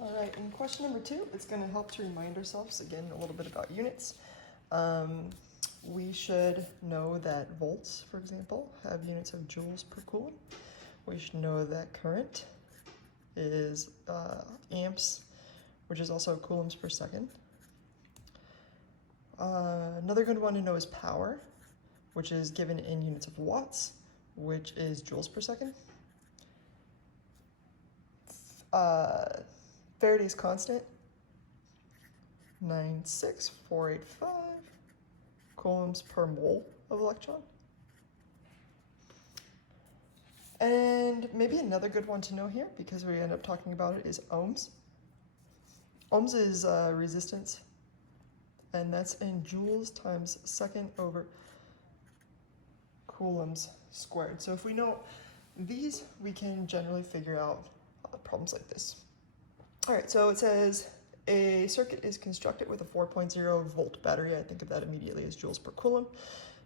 All right, in question number 2, it's going to help to remind ourselves again a little bit about units. We should know that volts, for example, have units of joules per coulomb. We should know that current is amps, which is also coulombs per second. Another good one to know is power, which is given in units of watts, which is joules per second. Faraday's constant, 96485 coulombs per mole of electron. And maybe another good one to know here, because we end up talking about it, is ohms. Ohms is resistance, and that's in joules times second over coulombs squared. So if we know these, we can generally figure out problems like this. All right, so it says a circuit is constructed with a 4.0 volt battery. I think of that immediately as joules per coulomb.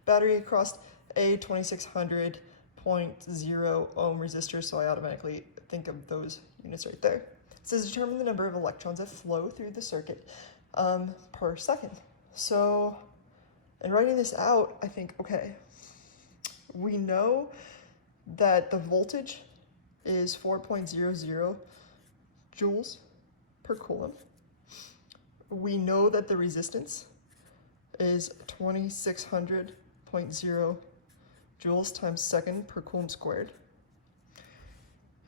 Battery across a 2600.0 ohm resistor, so I automatically think of those units right there. It says determine the number of electrons that flow through the circuit per second. So in writing this out, I think, okay, we know that the voltage is 4.00 joules per coulomb. We know that the resistance is 2600.0 joules times second per coulomb squared.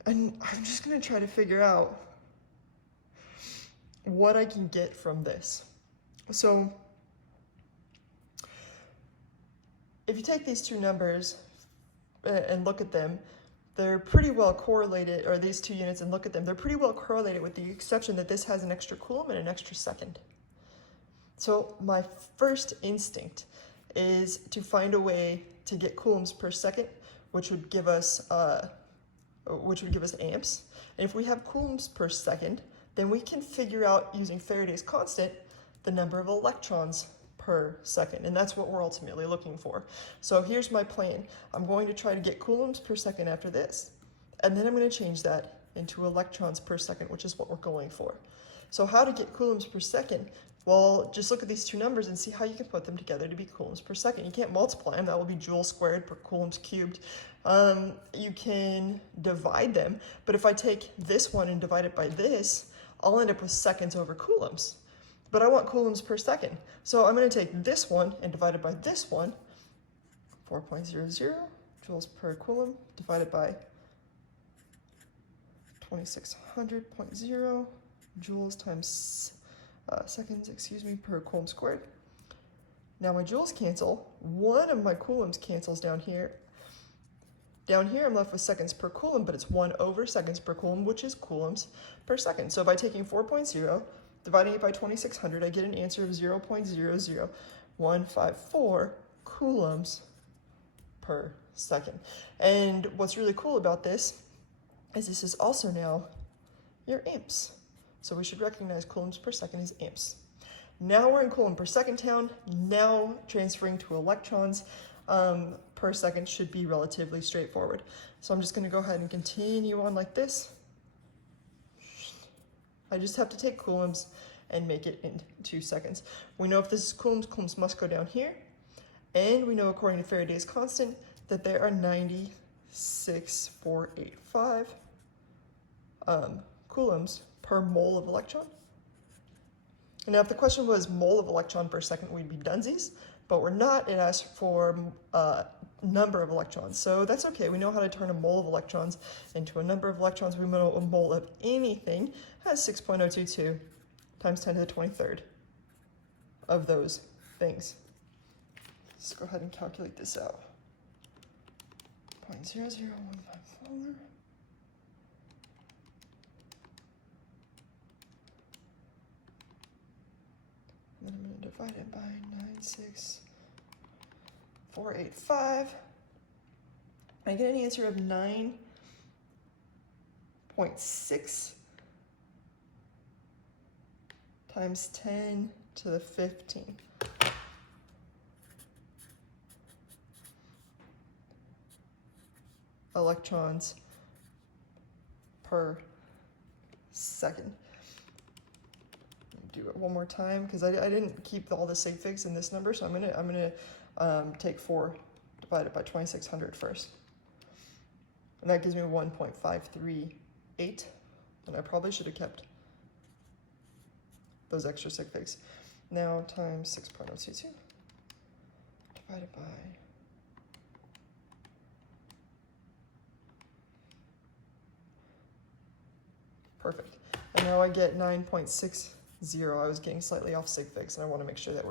And I'm just going to try to figure out what I can get from this. So if you take these two numbers and look at them, they're pretty well correlated, or these two units, and look at them, they're pretty well correlated with the exception that this has an extra coulomb and an extra second. So my first instinct is to find a way to get coulombs per second, which would give us amps. And if we have coulombs per second, then we can figure out, using Faraday's constant, the number of electrons per second, and that's what we're ultimately looking for. So here's my plan. I'm going to try to get coulombs per second after this, and then I'm going to change that into electrons per second, which is what we're going for. So how to get coulombs per second? Well, just look at these two numbers and see how you can put them together to be coulombs per second. You can't multiply them, that will be joules squared per coulombs cubed. You can divide them, but if I take this one and divide it by this, I'll end up with seconds over coulombs. But I want coulombs per second. So I'm going to take this one and divide it by this one, 4.00 joules per coulomb, divided by 2600.0 joules times seconds, per coulomb squared. Now my joules cancel. One of my coulombs cancels down here. Down here I'm left with seconds per coulomb, but it's 1 over seconds per coulomb, which is coulombs per second. So by taking 4.0, dividing it by 2600, I get an answer of 0.00154 coulombs per second. And what's really cool about this is also now your amps. So we should recognize coulombs per second as amps. Now we're in coulomb per second town. Now transferring to electrons per second should be relatively straightforward. So I'm just going to go ahead and continue on like this. I just have to take coulombs and make it into seconds. We know if this is coulombs, coulombs must go down here. And we know, according to Faraday's constant, that there are 96,485 coulombs per mole of electron. Now, if the question was mole of electron per second, we'd be dunsies, but we're not. It asks for number of electrons. So that's okay. We know how to turn a mole of electrons into a number of electrons. We know a mole of anything has 6.022 times 10 to the 23rd of those things. Let's go ahead and calculate this out. 0.00154. And then I'm going to divide it by 96485. I get an answer of 9.6 times 10 to the 15. Electrons per second. do it one more time because I didn't keep all the sig figs in this number, so I'm gonna take 4 divided by 2600 first, and that gives me 1.538, and I probably should have kept those extra sig figs. Now times 6.022 divided by perfect. And now I get 9.60. I was getting slightly off sig figs, and I want to make sure that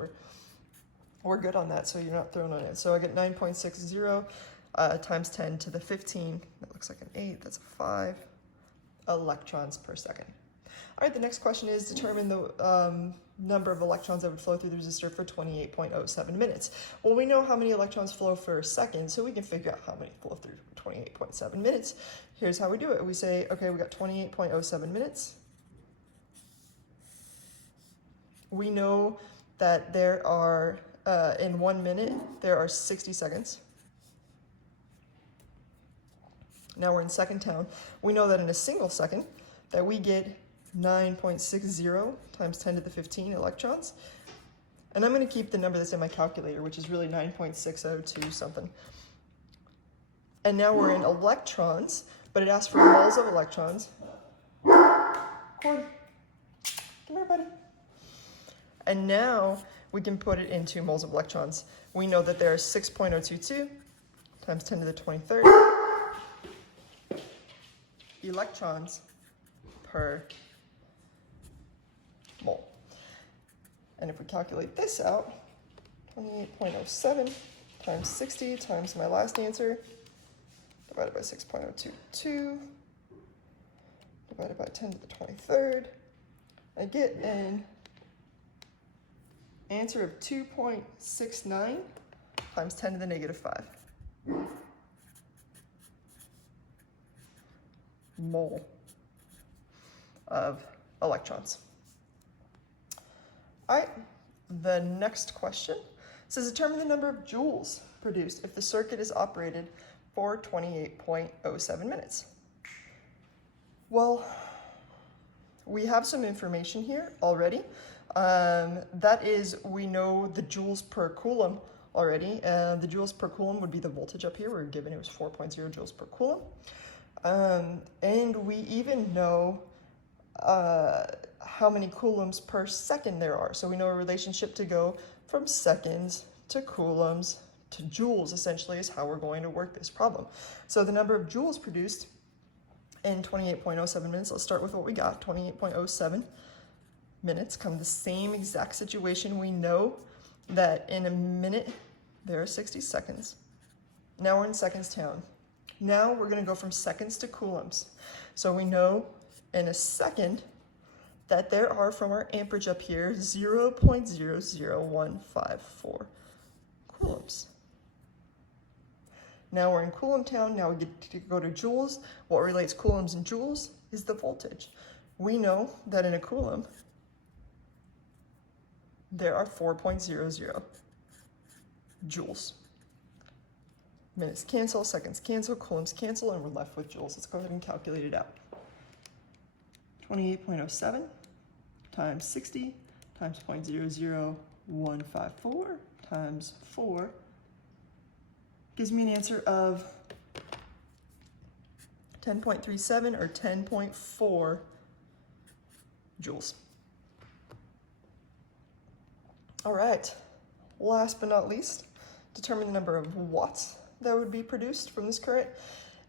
we're good on that, so you're not thrown on it. So I get 9.60 times 10 to the 15. That looks like an 8. That's a 5 electrons per second. All right, the next question is determine the number of electrons that would flow through the resistor for 28.07 minutes. Well, we know how many electrons flow for a second, so we can figure out how many flow through 28.7 minutes. Here's how we do it. We say, okay, we got 28.07 minutes. We know that there are, in 1 minute, there are 60 seconds. Now we're in second town. We know that in a single second that we get 9.60 times 10 to the 15 electrons. And I'm going to keep the number that's in my calculator, which is really 9.602 something. And now we're in electrons, but it asks for moles of electrons. Corey, come here, buddy. And now we can put it into moles of electrons. We know that there are 6.022 times 10 to the 23rd electrons per mole. And if we calculate this out, 28.07 times 60 times my last answer, divided by 6.022, divided by 10 to the 23rd, I get an answer of 2.69 times 10 to the negative 5 mole of electrons. All right, the next question says determine the number of joules produced if the circuit is operated for 28.07 minutes. Well, we have some information here already. That is, we know the joules per coulomb already. The joules per coulomb would be the voltage up here. We're given it was 4.0 joules per coulomb. And we even know how many coulombs per second there are. So we know a relationship to go from seconds to coulombs to joules, essentially, is how we're going to work this problem. So the number of joules produced in 28.07 minutes, let's start with what we got, 28.07 minutes, come the same exact situation. We know that in a minute, there are 60 seconds. Now we're in seconds town. Now we're going to go from seconds to coulombs. So we know in a second that there are, from our amperage up here, 0.00154 coulombs. Now we're in coulomb town. Now we get to go to joules. What relates coulombs and joules is the voltage. We know that in a coulomb, there are 4.00 joules. Minutes cancel, seconds cancel, coulombs cancel, and we're left with joules. Let's go ahead and calculate it out. 28.07 times 60 times 0.00154 times 4 gives me an answer of 10.37 or 10.4 joules. All right, last but not least, determine the number of watts that would be produced from this current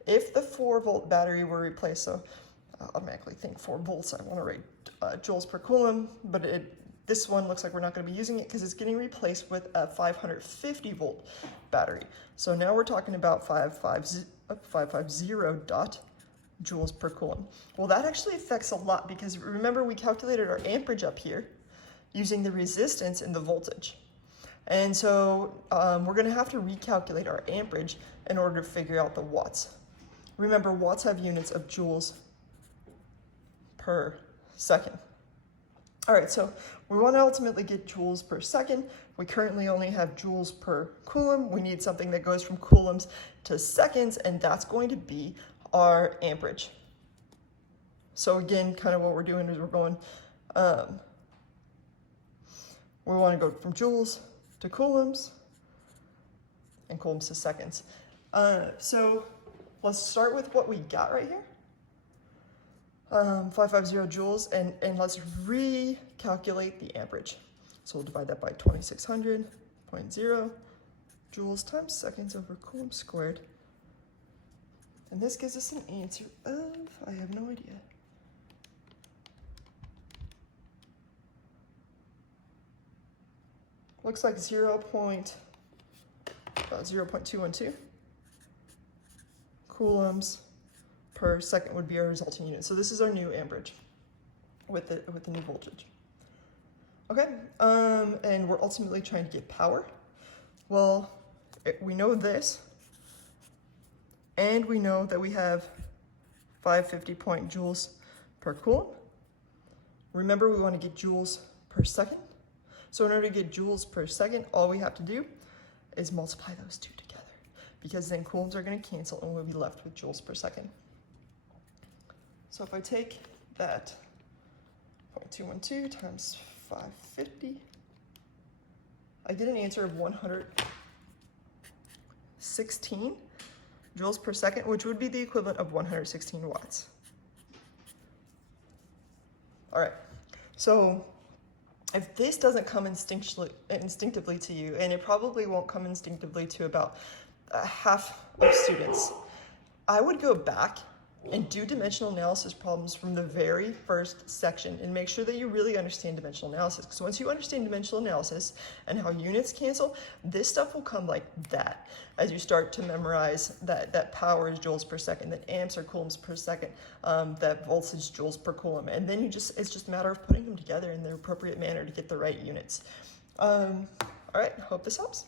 if the 4-volt battery were replaced. So I automatically think 4 volts. I want to write joules per coulomb, but this one looks like we're not going to be using it because it's getting replaced with a 550-volt battery. So now we're talking about 550 dot joules per coulomb. Well, that actually affects a lot because remember we calculated our amperage up here using the resistance and the voltage. And so we're going to have to recalculate our amperage in order to figure out the watts. Remember, watts have units of joules per second. All right, so we want to ultimately get joules per second. We currently only have joules per coulomb. We need something that goes from coulombs to seconds, and that's going to be our amperage. So again, kind of what we're doing is we're going We want to go from joules to coulombs and coulombs to seconds. So let's start with what we got right here. 550 joules, and let's recalculate the amperage. So we'll divide that by 2600.0 joules times seconds over coulomb squared. And this gives us an answer of, I have no idea. Looks like 0.212 coulombs per second would be our resulting unit. So this is our new amperage with the new voltage. Okay, and we're ultimately trying to get power. Well, we know this, and we know that we have 550 joules per coulomb. Remember, we want to get joules per second. So in order to get joules per second, all we have to do is multiply those two together, because then coulombs are going to cancel and we'll be left with joules per second. So if I take that 0.212 times 550, I get an answer of 116 joules per second, which would be the equivalent of 116 watts. All right, so if this doesn't come instinctively to you, and it probably won't come instinctively to about half of students, I would go back and do dimensional analysis problems from the very first section and make sure that you really understand dimensional analysis. Because once you understand dimensional analysis and how units cancel, this stuff will come like that as you start to memorize that power is joules per second, that amps are coulombs per second, that volts is joules per coulomb. And then it's just a matter of putting them together in the appropriate manner to get the right units. All right, hope this helps.